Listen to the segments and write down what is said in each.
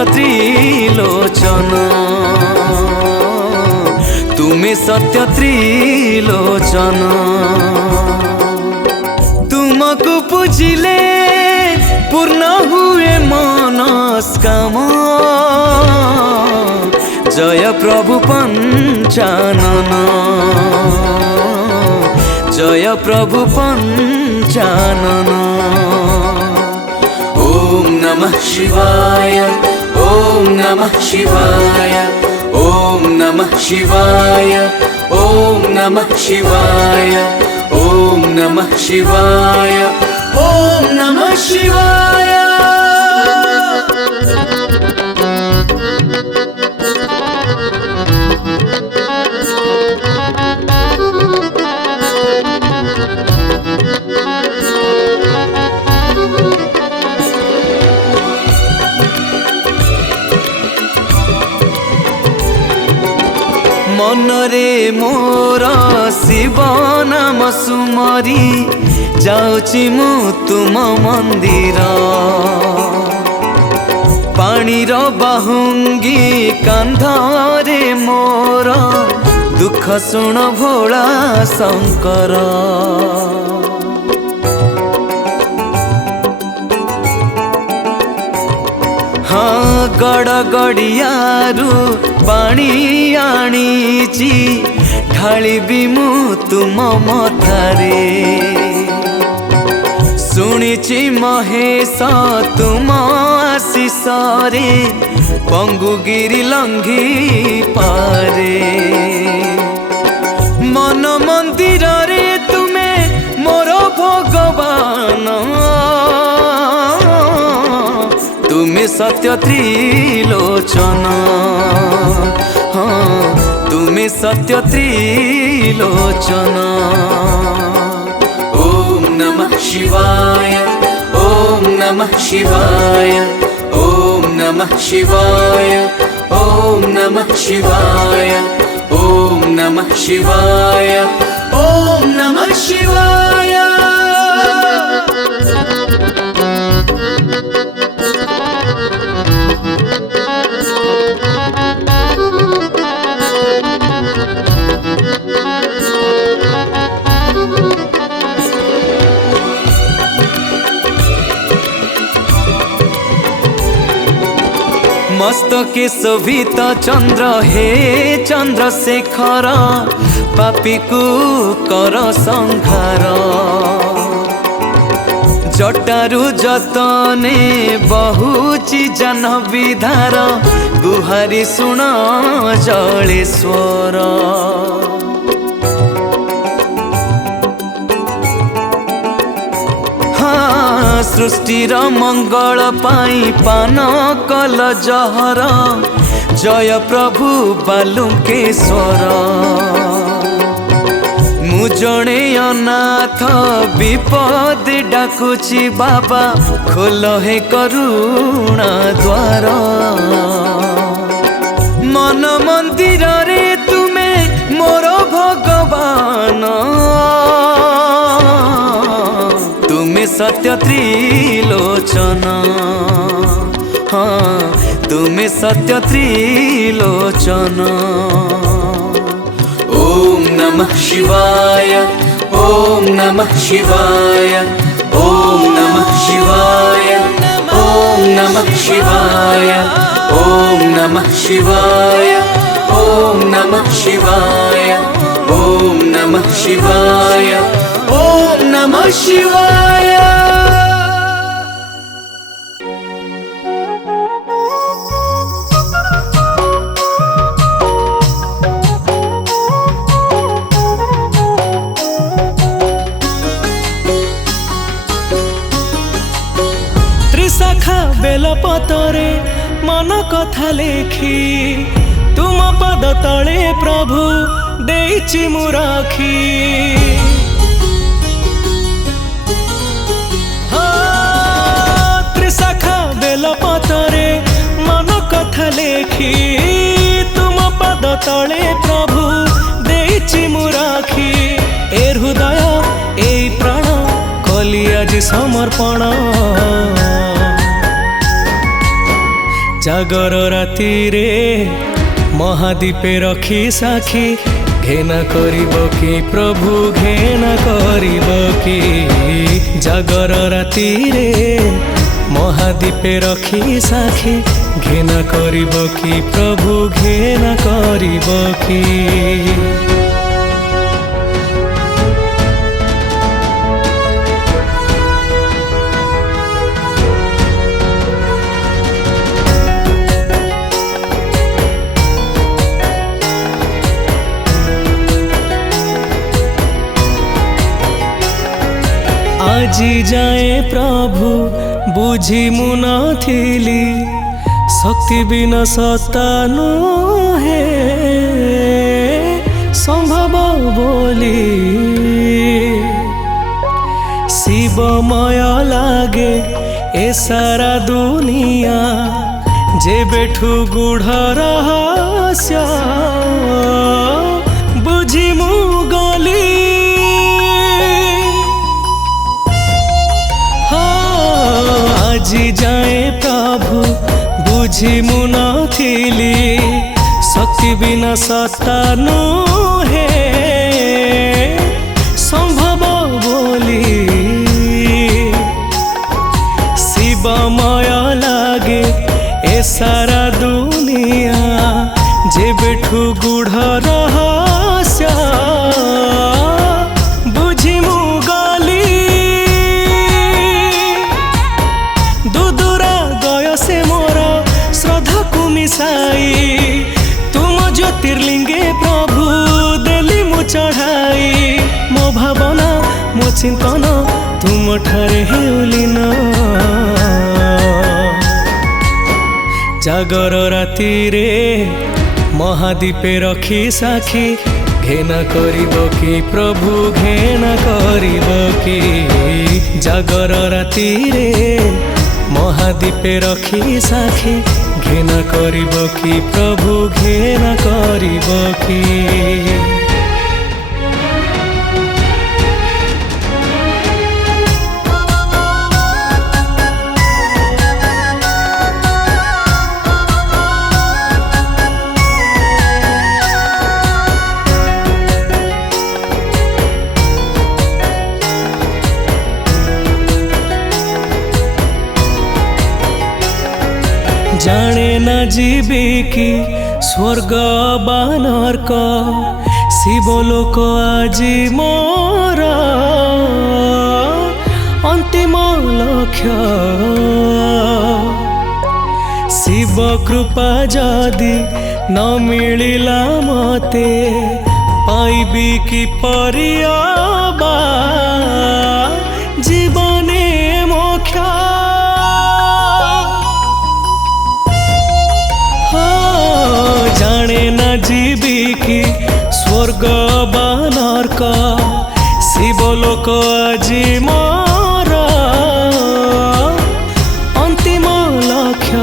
सत्य त्रिलोचन तुमे सत्य त्रिलोचन तुमको पूजिले पूर्ण हुए मनस्काम जय प्रभु पंचानन जय प्रभु पंचानन ओम नमः शिवाय ओम नमः शिवाय ओम नमः शिवाय ओम नमः शिवाय ओम नमः शिवाय ओम नमः शिवाय मनरे मोर शिव नाम सुमरी जाउची मु तुम मंदिर पाणीर बाहुंगी कांधरे मोर दुख सुन भोला शंकर हाँ गड़ गड़ियारू पानी आनीची ढालिबी मु तुम मथारे सुनिची महेश तुम आशीष रे पंगुगिरी लंघी पारे मन मंदिर रे तुमे मोर भगवान तुमे सत्य त्रिलोचन हाँ तुमे सत्य त्रिलोचन ओम नमः शिवाय ओम नमः शिवाय ओम नमः शिवाय ओम नमः शिवाय ओम नमः शिवाय ओम नमः शिवाय मस्तके शोभित चंद्र हे चंद्रशेखर पापी को कर संहार जटारू जतने बहुची जन विधार गुहारी सुन जलेश्वर सृष्टिर मंगल पाई पान कल जहर जय प्रभु बालुकेश्वर मु जणे अनाथ विपद डाकुची बाबा खोल हे करुणा द्वार मन मंदिर रे तुमे मोर भगवान तुमे सत्य त्रिलोचन हाँ तुमे सत्य त्रिलोचन ओम नमः शिवाय ओम नमः शिवाय ओम नमः शिवाय ओम नमः शिवाय ओम नमः शिवाय ओम नमः शिवाय ओम नमः शिवाय ओम नमः शिवाय त्रिशाखा बेलपतरे मन कथा लेखी तुम पद तले प्रभु देइछि मु राखी त्रिशाखा बेलपतरे मन कथा लेखी तुम पद तले प्रभु देइछि मु राखी ए हृदय ए प्राण कली आज समर्पण जागर राति रे महादीपे रखी साखी घेना करिब कि प्रभु घेना करिब कि जागर राति रे महादीपे रखी साखी घेना करिब कि प्रभु घेना करिब कि आजी जाए प्रभु बुझी मु नथिली शक्ति बिना सत्ता नुहे संभव बोली शिवमय लागे ए सारा दुनिया जे बेठू गुढ़ रहस्य बुझी मु गली आजी जाए प्रभु बुझी मु नथिली शक्ति बिना सत्ता नुहे संभव बोली शिवमय लागे ए सारा दुनिया जे बेठू गुढ़ रहस्य बुझी मु गली दुदुरा गय से मोर श्रद्धा को मिसाई तुम ज्योतिर्लिंगे प्रभु देली मु चढ़ाई मो भावना मो चिंतन तुम ठारे हेउलीन जागर राति रे महादीपे रखी साखी घेना करिब कि प्रभु घेना करिब कि जागर राति रे महादीपे रखी साखी घेना करिब कि प्रभु घेना करिब कि जाने न जीवी की स्वर्ग बानर्क शिवलोक आजी मोर अंतिम लक्ष्य शिव कृपा जदि न मिलिला मते पाइबी कि परियाबा जीवने मोक्ष जाने न जीवी की स्वर्ग बानर्क शिवलोक आजी मोर अंतिम लक्ष्य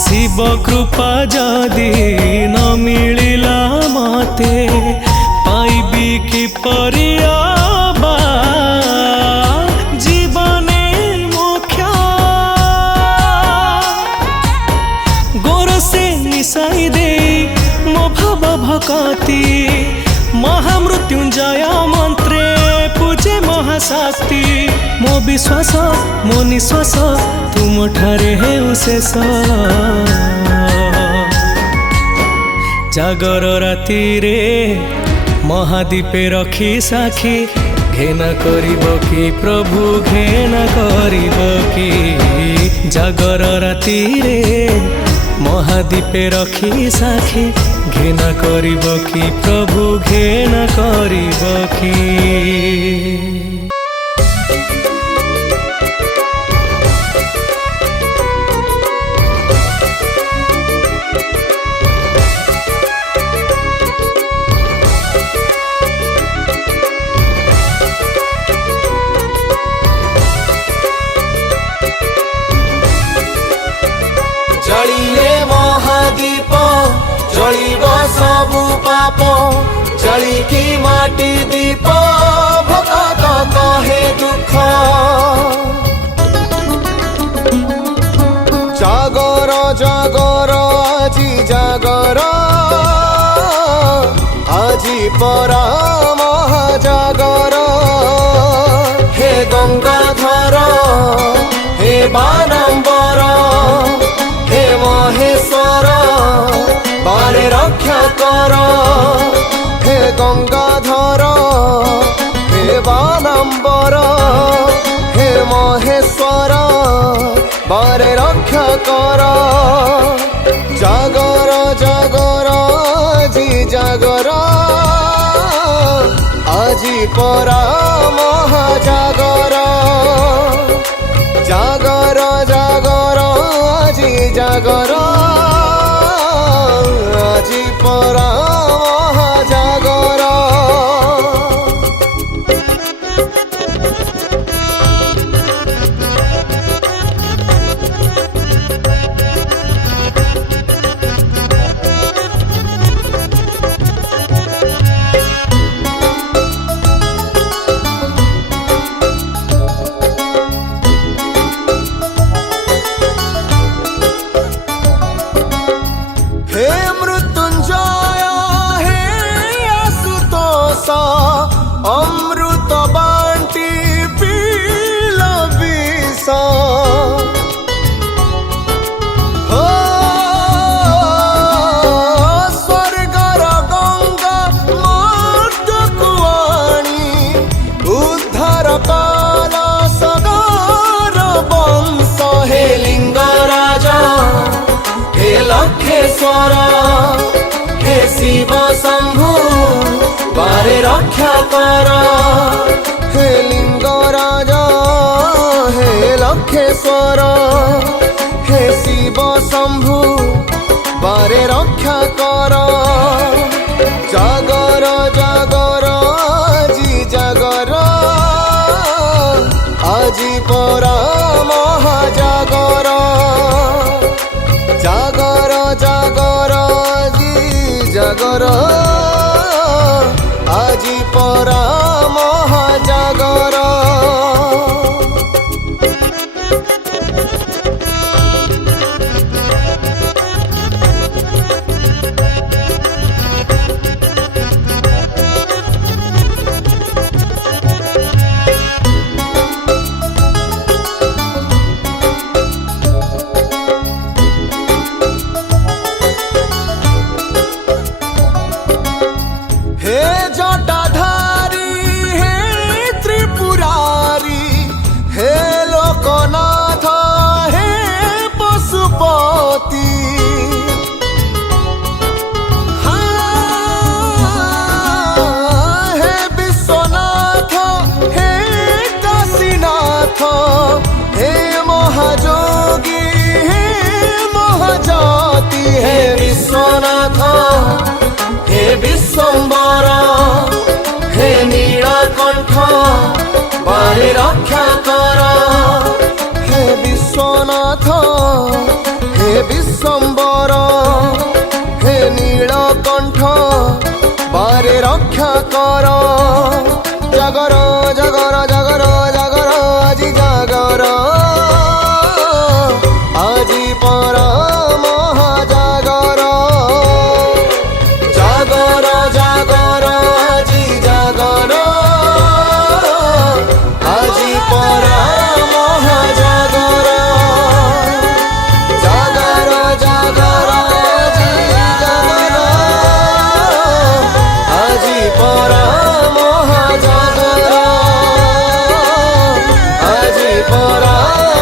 शिव कृपा जदि न मिलिला मते पाइबी कि परियाबा जीवने मोक्ष गोरसे मिसाई दे मो भाव भकती महामृत्युंजय मंत्रे पूजे महाशक्ति मो विश्वास मो निश्वास तुम ठारे हेउ शेष जागर राति रे महादीपे रखी साखी घेना करिब कि प्रभु घेना करिब कि जागर राति रे महादीपे रखी साखी घेना करिब कि प्रभु घेना करिब कि जलिले महादीप जलिब सबु पाप जलिकी माटी दीप भक्त कहे दुख परा महाजागर हे गंगाधर हे बारंबर हे महेश्वर बारे रक्षा कर हे गंगाधर हे बारंबर हे महेश्वर बारे रक्षा कर जागर जागर जी जागर আজি परा महाजागर जागर जागर আজি जागर আজি परा महाजागर हे मृत्युंजय हे आशुतोष अमृत बांटी पील विष हो स्वर्गर गंगा मर्त्यकु आनी उद्धार काल सगर वंश हे लिंगराज हे लक्षेश्वर हे शिव शंभु बारे रक्षा कर हे लिंगराज हे लक्षेश्वर हे शिव शंभु बारे रक्षा कर जागर जागर जी जागर আজি परा महाजागर जागर जागर जी जागर আজি परा महाजागर हे जटाधारी हे त्रिपुरारी हे लोकनाथ हे पशुपति हे विश्वनाथ हे काशीनाथ हे महाजोगी हे महाजाति हे विश्वनाथ हे विश्वम्बर हे नीलकंठ बारे रक्षा कर हे विश्वनाथ हे विश्वम्बर हे नीलकंठ बारे रक्षा कर जागर जागर जागर जागर আজি जागर আজি परा महाजागर जागर जागर जी जागर আজি परा महाजागर जागर जागर जी जागर আজি परा महाजागर আজি परा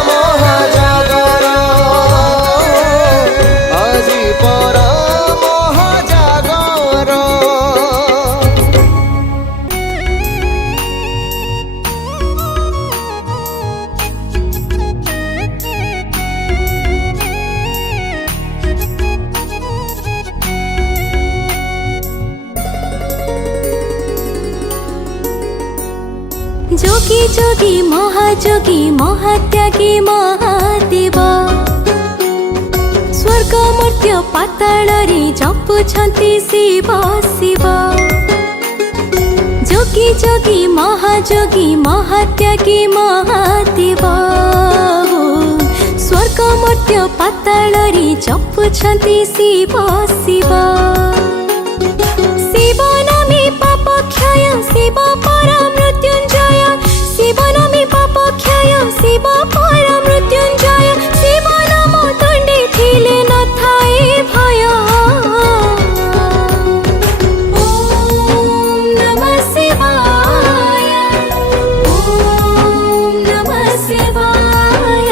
महाजागर আজি परा महाजागर जोगी जोगी महाजोगी महात्यागी महादेव स्वर्ग मर्त्य पाताल रे जपुछन्ति शिव शिव जोगी जोगी महाजोगी महात्यागी महादेव स्वर्ग मर्त्य पाताल रे जपुछन्ति शिव शिव शिव नामे शिव परा मृत्युंजय शिव नमी पाप क्षय शिव परा मृत्युंजय शिव नाम तुंडे थिले न थाए भय ओम नमः शिवाय ओम नमः शिवाय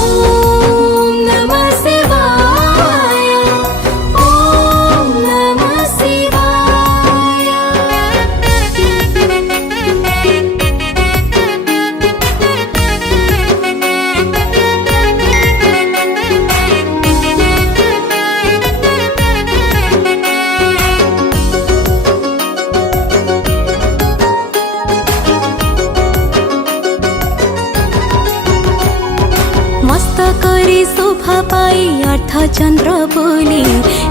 ओम नमः शिवाय ओम नमः शिवाय। मस्तकरे शोभा पाई अर्थ चंद्र बोली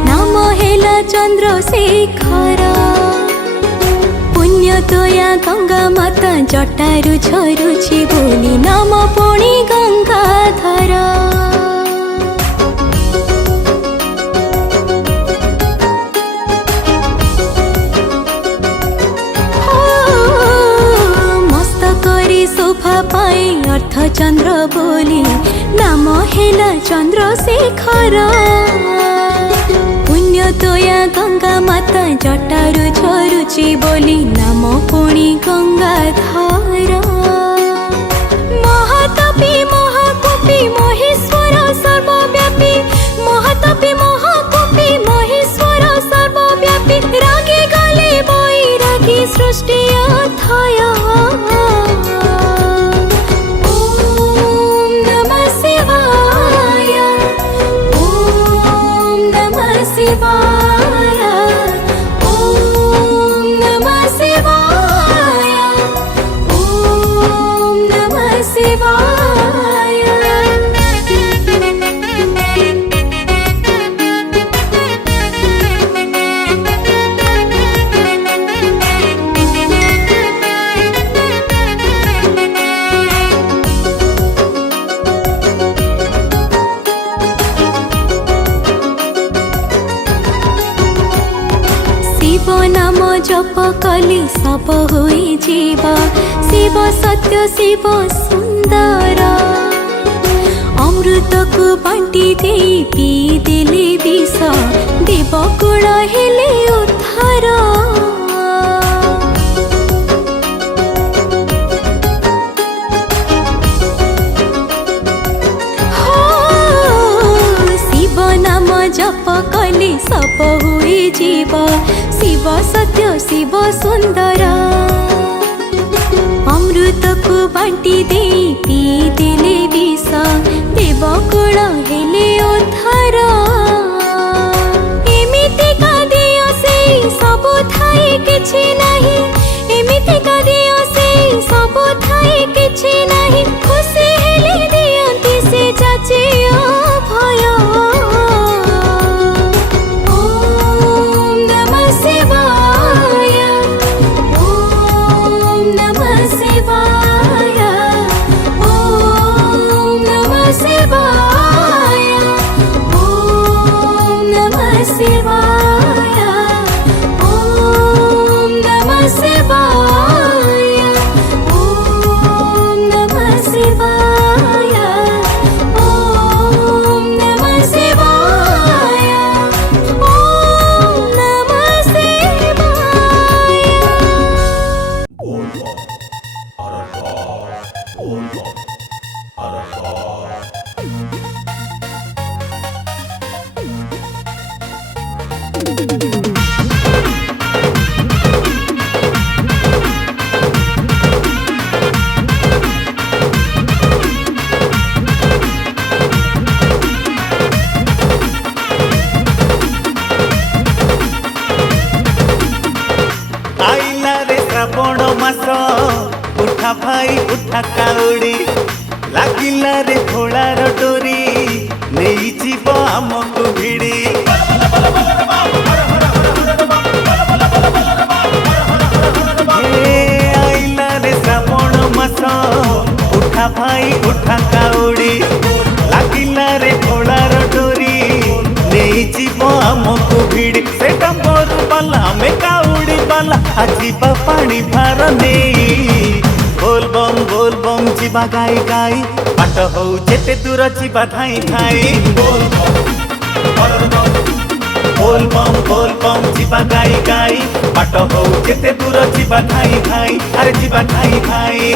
नाम हेला चंद्रशेखर पुण्य दया गंगा माता जटारु झरुछि बोली नाम पुणी गंगाधर मस्तकरे शोभा पाई अर्थ चंद्र बोली नाम हेला चंद्रशेखर पुण्य दया गंगा माता जटारु झरुछि बोली नाम पुणी गंगाधर महातपी महाकोपी महेश्वर सर्वव्यापी महातपी महाकोपी महेश्वर सर्वव्यापी रागे गले बैरागी सृष्टि अथय ओम नमः शिवाय ओम नमः शिवाय ओम नमः शिवाय ओम नमः शिवाय। शिव नाम जप कली सब होई जीव शिव सत्य शिव सुंदर अमृत को बांटी दे पी दिले विष देवकुल हेले उद्धार शिव नाम जप कली सब हुए जीव शिव सत्य शिव सुंदर अमृत को बांटी दे पी दिले विष देवकुल हेले उद्धार एमिति का दियो से सब थाई किछि नाही एमिति का दियो से सब थाई किछि नाही खुशी हेले दियंती से जाचियो भय ओम नमः शिवाय ओम नमः शिवाय ओम नमः शिवाय ओम नमः शिवाय ओम नमः शिवाय ओम नमः शिवाय ओम नमः शिवाय ओम नमः शिवाय। आइला रे श्रावण मास उठा भाई उठा काउड़ी लागिला रे घोड़ार डोरी नहीं जीव आमको भिड़ी आइला रे श्रावण मास उठा भाई उठा काउड़ी लागिला रे घोड़ार डोरी नहीं जीव आमको भिड़ी से डम्बर बाला में काउड़ी बाला আজি पानी भार नहीं बोल बम जीवा गाई गाई बाट हो जेते दूर जीवा धाई धाई बोल बम जीवा गाई गाई बाट हो जेते दूर जीवा धाई धाई अरे जीवा धाई धाई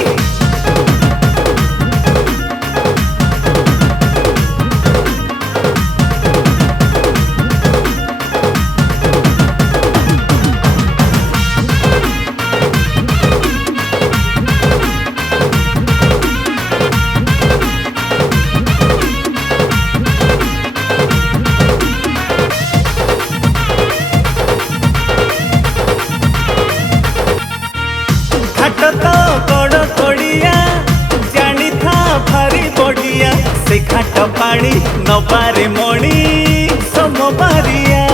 से घाट पानी नबारे मणि समबारिया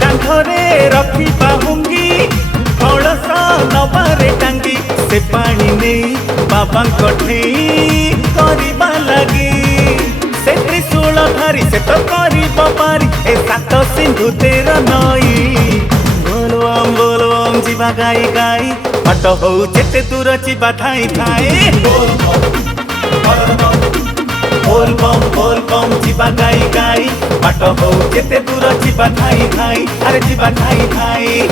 कांधरे रखी बाहुंगी कलश नबारे टांगी से पानी नहीं बाबा कठेई करबा लगी से त्रिशूल धारी से तो करिब पारी ए सात सिंधु 13 नई बोलबम जीवा गाई गाई बाट हो जेते दूर जीवा धाई धाई बोलबम जीवा गाई गाई बाट हो जेते दूर जीवा धाई धाई अरे जीवा धाई धाई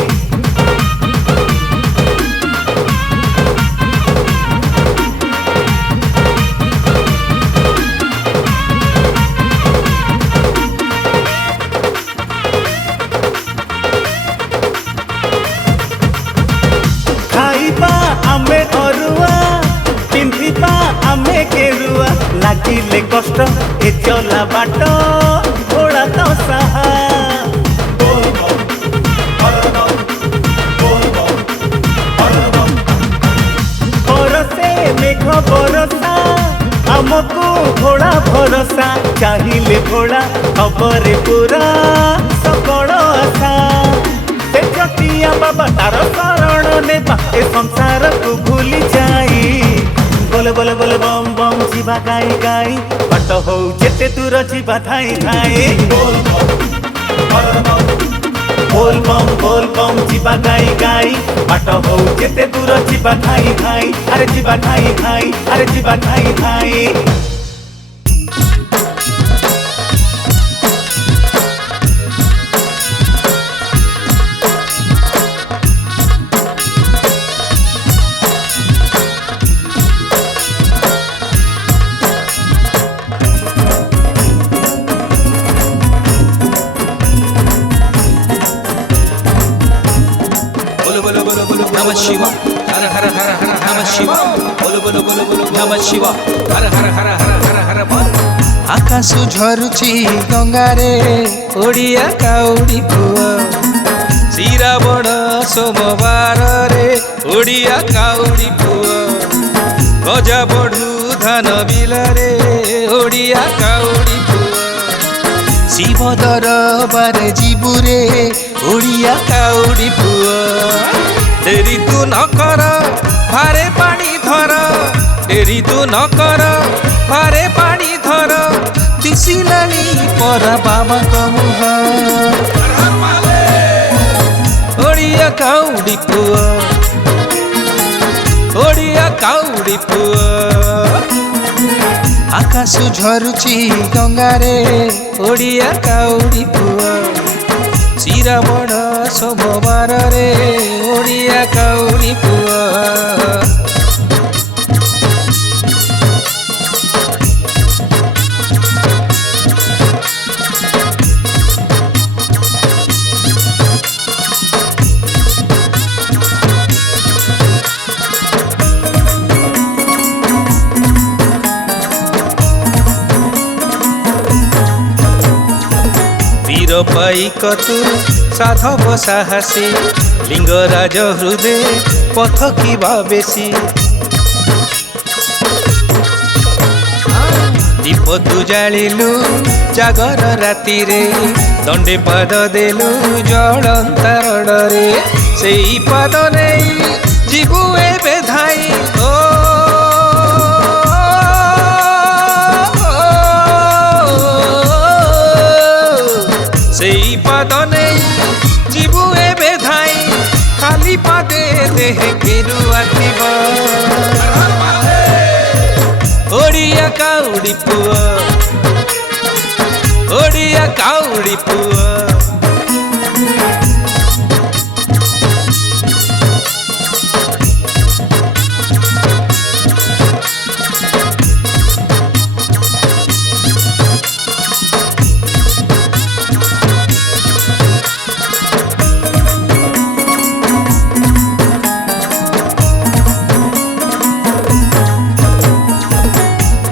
आमे अरुआ पिंधिबा आमे केरुआ लागिले कष्ट ए चला बाट घोड़ा तो साहा बरसे मेघ बरसा आमको घोड़ा भरोसा चाहिए घोड़ा खबरे पूरा सकल आशा जटिया बाबा तार शरण नेबा ए संसार को भूली जाई बोल बम जीवा गाई गाई बाट हो जेते दूर जीवा धाई धाई बोल बम जीवा गाई गाई बाट हो जेते दूर जीवा धाई धाई अरे जीवा धाई धाई अरे जीवा धाई धाई नमः शिवा हर हर हर हर नमः शिवा बोलो नमः शिवा हर हर हर हर हर हर बोल आकाशु झरुची गंगारे ओडिया काउडी पुआ शिरा बड़ सोमवार रे ओडिया काउडी पुआ गजा बढु धान बिल रे ओडिया काउडी पुआ शिव दरबार जीबुरे ओडिया काउडी पुआ डेरी तू न कर भारे पानी धर डेरी तू न कर भारे पानी धर दिसिलानी पर बाबा मुह ओडिया काउडी पुआ ओडिया काउडी पुआ आकाशु झरुची गंगारे ओडिया काउडी पुआ शिरा बड़ सोमवार रे ओडिया काउडी पुआ वीर पाइक तू साधव साहसी लिंगराज हृदय पथ की बेसी दीप तू जालु जागर राति रे दंडे पाद देलु जड़ंतारणे से पाद नहीं जीवु एबे धाई ओ କାଉଡ଼ି ପୁଅ ଓଡ଼ିଆ କାଉଡ଼ି ପୁଅ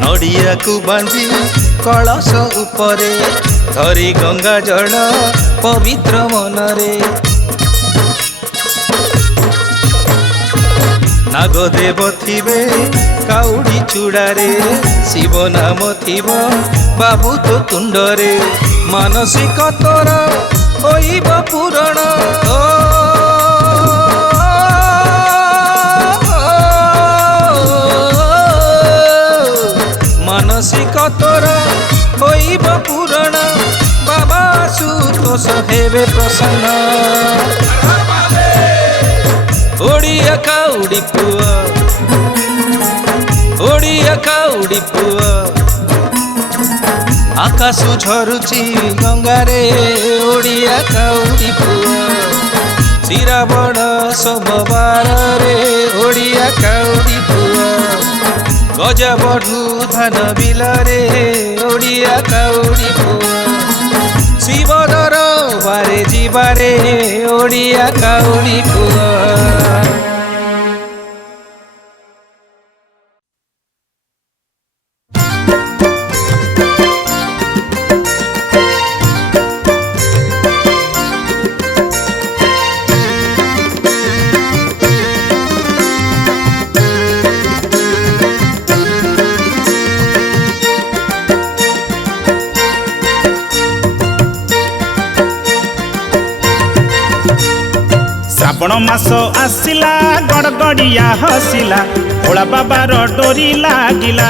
ନଡ଼ିଆକୁ ବାନ୍ଧି କଳସ ଉପରେ ଧରି ଗଙ୍ଗା ଜଳ ପବିତ୍ର ମନରେ ନାଗଦେବ ଥିବେ କାଉଡ଼ି ଚୂଡ଼ାରେ ଶିବ ନାମ ଥିବ ବାବୁ ତୋ ତୁଣ୍ଡରେ ମାନସିକ ତୋର ହୋଇବ ପୂରଣ ମାନସିକ ତୋର ହୋଇବ ପୂରଣ ବାବା ଆଶୁତୋଷ ହେବେ ପ୍ରସନ୍ନ ଓଡ଼ିଆ କାଉଡ଼ି ପୁଅ ଓଡ଼ିଆ କାଉଡ଼ି ପୁଅ ଆକାଶ ଝରୁଛି ଗଙ୍ଗାରେ ଓଡ଼ିଆ କାଉଡ଼ି ପୁଅ ଶ୍ରାବଣ ସୋମବାରରେ ଓଡ଼ିଆ କାଉଡ଼ି ପୁଅ ଗଜ ବଢୁ ଧାନ ବିଲରେ ଓଡ଼ିଆ କାଉଡ଼ି ପୁଅ ଶିବଦର ବାରେ ଯିବାରେ ଓଡ଼ିଆ କାଉଡ଼ି ପୁଅ ଶ୍ରାବଣ ମାସ ଆସିଲା ଗଡ଼ଗଡ଼ିଆ ହସିଲା ଭୋଳା ବାବାର ଡୋରି ଲାଗିଲା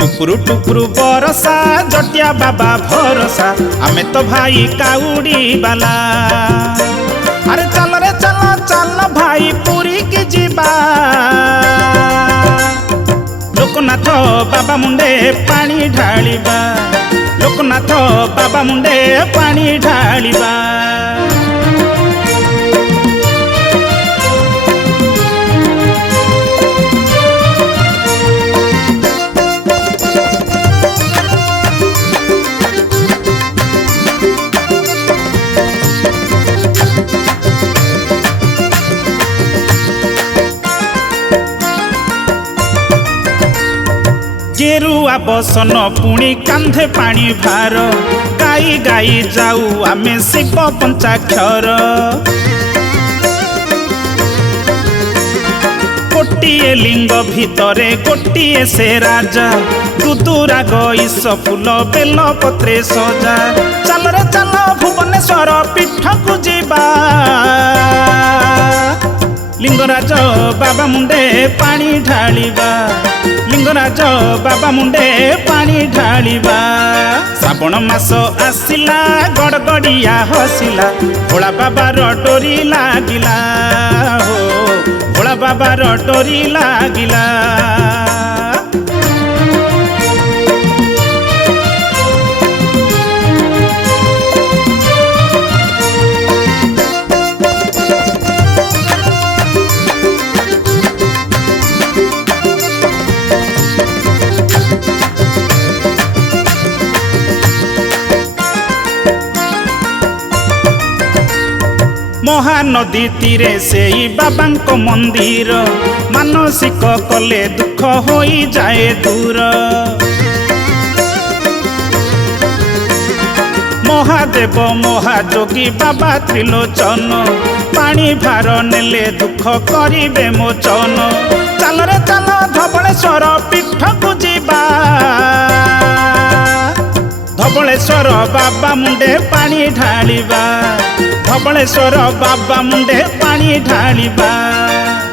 ଟୁପୁରୁ ଟୁପୁରୁ ବରସା ଜଟିଆ ବାବା ଭରସା ଆମେ ତ ଭାଇ କାଉଡ଼ି ବାଲା ଆରେ ଚାଲ ରେ ଚାଲ ଚାଲ ଭାଇ ପୁରୀ କି ଯିବା ଲୋକନାଥ ବାବା ମୁଣ୍ଡେ ପାଣି ଢାଳିବା ଲୋକନାଥ ବାବା ମୁଣ୍ଡେ ପାଣି ଢାଳିବା गेरुआ बसन पुणी कांधे पानी भार गाई गाई जाऊ आमे शिव पंचाक्षर गोटिए लिंग भितरे गोटिए से राजा दुदुराग ईश फूल बेल पत्रे सजा चल रे चल भुवनेश्वर पीठ को जीवा लिंगराज बाबा मुंडे पानी ढालिबा लिंगराज बाबा मुंडे पानी ढालिबा श्रावण मास आसिला गड़गड़िया हसिला भोला बाबार डोरी लागिला हो भोला बाबार डोरी लागिला महानदी तीरे से बाबांको मंदिर मानसिक कले दुख होई जाए दूर महादेव महाजोगी बाबा त्रिलोचन पानी भार नेले दुख करिबे मोचन चल रे चल धवलेश्वर पीठ को जीवा धवलेश्वर बाबा मुंडे पानी ढालिबा धवलेश्वर बाबा मुंडे पानी ढालिबा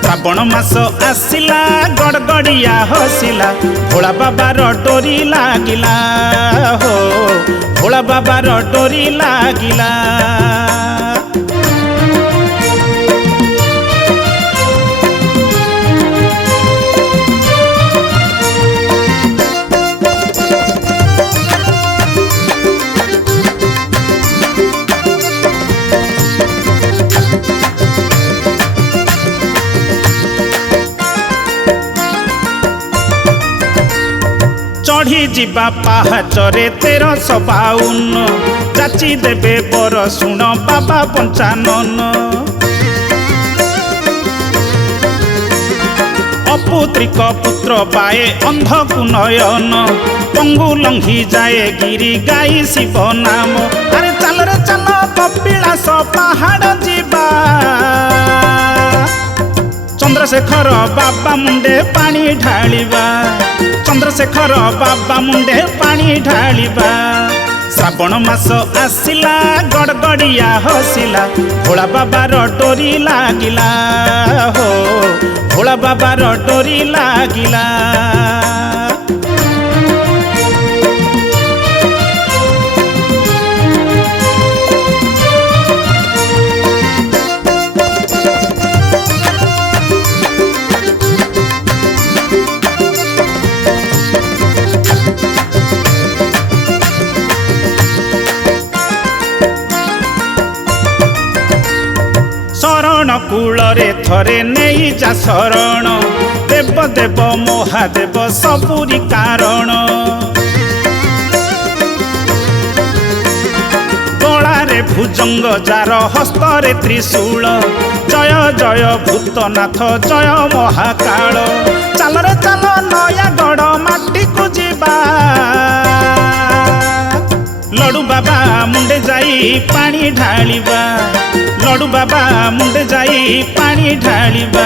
श्रावण मास आसिला गड़गड़िया हसिला भोला बाबार डोरी लागिला हो भोला बाबार डोरी लागिला चढ़ी जीवा पाहाचरे 1352 जाची देबे बर शुण बाबा पंचानन अपुत्रिक पुत्र पाए अंधकु नयन पंगु लंघी जाए गिरी गाई शिव नाम अरे चल रे चल कपिलास पहाड़ जीवा चंद्रशेखर बाबा मुंडे पानी ढालिबा चंद्रशेखर बाबा मुंडे पानी ढालिबा श्रावण मास आसिला गड़गड़िया हसिला भोला बाबार डोरी लागिला हो भोला बाबार डोरी लागिला शरण कूलरे थरे नहीं जा शरण देव देव महादेव सबुरी कारण गलारे भुजंग जार हस्तरे त्रिशूल जय जय भूतनाथ जय महाकाल चल रे चल नयागढ़ माटी को जीवा लडू बाबा मुंडे जाई पानी ढालिबा लडू बाबा मुंडे जाई पानी ढालिबा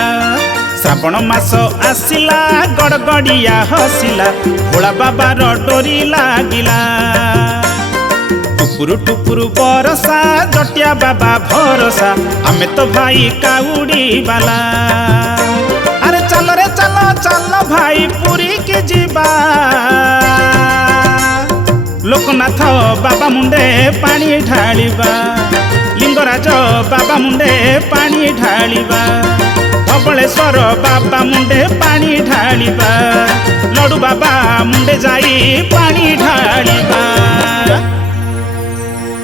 श्रावण मास आसिला गड़गड़िया हसिला भोला बाबार डोरी लागिला टुपुरु टुपुरु बरसा जटिया बाबा भरोसा आमे तो भाई काउड़ी बाला अरे चल रे चल चल भाई पुरी के जीवा लोकनाथ बाबा मुंडे पानी ढालिबा लिंगराज बाबा मुंडे पानी ढालिबा धबलेश्वर बाबा मुंडे पानी ढालिबा लडू बाबा मुंडे जाई पानी ढालिबा।